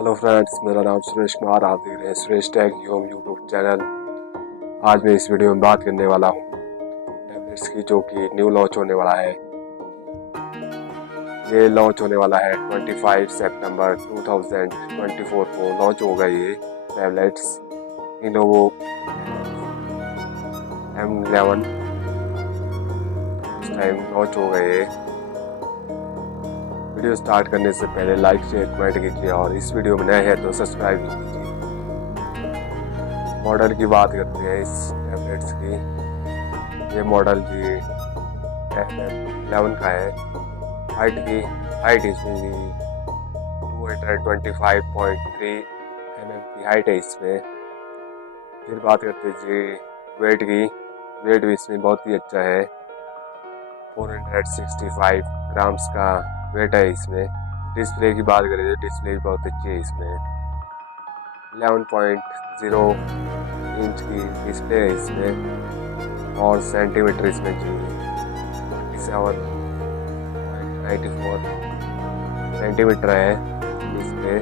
Hello friends, मेरा नाम सुरेश कुमार। आप देख रहे हैं सुरेश टेक यूट्यूब चैनल। आज मैं इस वीडियो में बात करने वाला हूँ टैबलेट्स की, जो कि न्यू लॉन्च होने वाला है। ये लॉन्च होने वाला है 25 सितंबर 2024 को लॉन्च होगा ये टैबलेट्स। Lenovo M11 इस टाइम लॉन्च हो गए। वीडियो स्टार्ट करने से पहले लाइक शेयर कमेंट कीजिए और इस वीडियो में नए हैं तो सब्सक्राइब भी कीजिए। मॉडल की बात करते हैं इस टैबलेट्स की। ये मॉडल जी M11 का है। हाइट इसमें जी 225.3 mm की हाइट है इसमें। फिर बात करते हैं जी वेट की। वेट भी इसमें बहुत ही अच्छा है, 465 ग्राम्स का वेट है इसमें। डिस्प्ले की बात करें तो डिस्प्ले भी बहुत अच्छी है इसमें। 11.0 इंच की डिस्प्ले है इसमें और सेंटीमीटर इसमें जी 47.94 सेंटीमीटर है डिस्प्ले।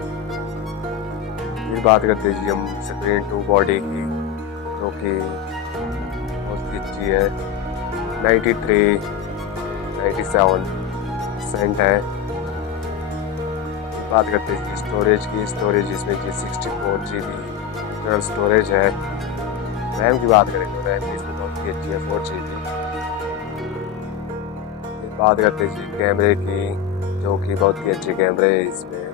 फिर बात करते हैं जी हम स्क्रीन टू बॉडी की, जो कि बहुत ही अच्छी है, 97% है। बात करते हैं स्टोरेज की। स्टोरेज इसमें जी 64 GB इंटरनल स्टोरेज है। रैम की बात करें तो रैम इसमें बहुत ही अच्छी है, 4 GB। फिर बात करते हैं जी कैमरे की, जो कि बहुत ही अच्छे कैमरे है इसमें।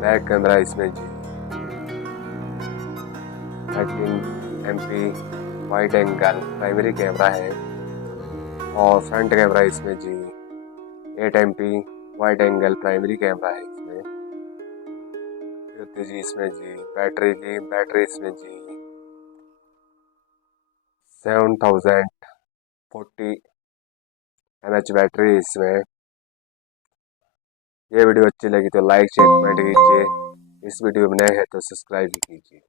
बैक कैमरा इसमें जी 13 MP wide angle primary camera है और फ्रंट कैमरा इसमें जी 8 MP wide angle primary camera है इसमें। जी इसमें जी बैटरी इसमें जी 7040 mAh बैटरी है इसमें। ये वीडियो अच्छी लगी तो लाइक शेयर कमेंट कीजिए। इस वीडियो में नए हैं तो सब्सक्राइब भी कीजिए।